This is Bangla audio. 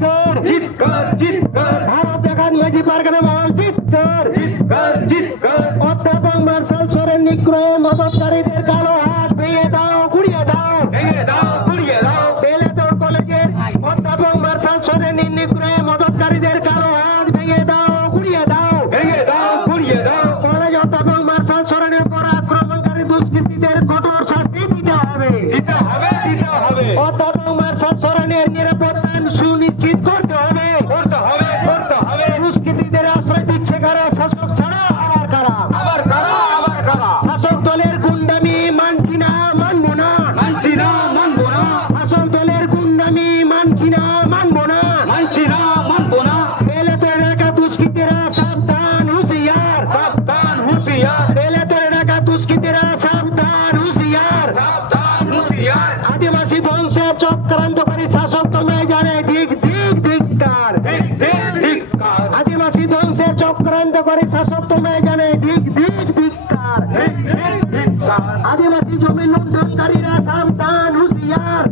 জিতকর জিতকর জিতকর ভারত দেখান মাঝি পারগানা মহল জিতকর জিতকর জিতকর অধ্যাপক মার্শাল সোরেন নিগ্রহ মদতকারীদের কালো হাত ভেঙে দাও গুড়িয়ে দাও ভেঙে দাও গুড়িয়ে দাও বেলেতোড় কলেজের অধ্যাপক মার্শাল সোরেন নিগ্রহ মদতকারীদের কালো হাত ভেঙে দাও গুড়িয়ে দাও ভেঙে দাও গুড়িয়ে দাও কলেজ অধ্যাপক মার্শাল সোরেনের উপর আক্রমণকারী দুষ্কৃতীদের কঠোর শাস্তি দিতে হবে দিতে হবে দিতে হবে অধ্যাপক মার্শাল সোরেনের নিরাপত্তা সুনিশ্চিত করতে হবে করতে হবে করতে হবে দুষ্কৃতীদের আশ্রয় দিচ্ছে কারা শাসক ছাড়া আবার কারা আবার কারা আবার কারা শাসক দলের গুন্ডামি মানছি না মানবো না মানছি না মানবো না শাসক দলের গুন্ডামি মানছি না মানবো না মানছি না মানবো না বেলেতোড় এলাকা দুষ্কৃতীরা সাবধান হুঁশিয়ার সাবধান হুঁশিয়ার বেলেতোড় এলাকা দুষ্কৃতীরা সাবধান হুঁশিয়ার সাবধান হুঁশিয়ার আদিবাসী ধ্বংসের চক্রান্তকারী শাসক তোমরা জানে দিক দিক ধিক্কার ঠিক ঠিক ধিক্কার আদিবাসী ধ্বংসের চক্রান্তকারী শাসক তোমরা জানে দিক দিক ধিক্কার ঠিক ঠিক ধিক্কার আদিবাসী জমি লুণ্ঠনকারীরা সাবধান হুঁশিয়ার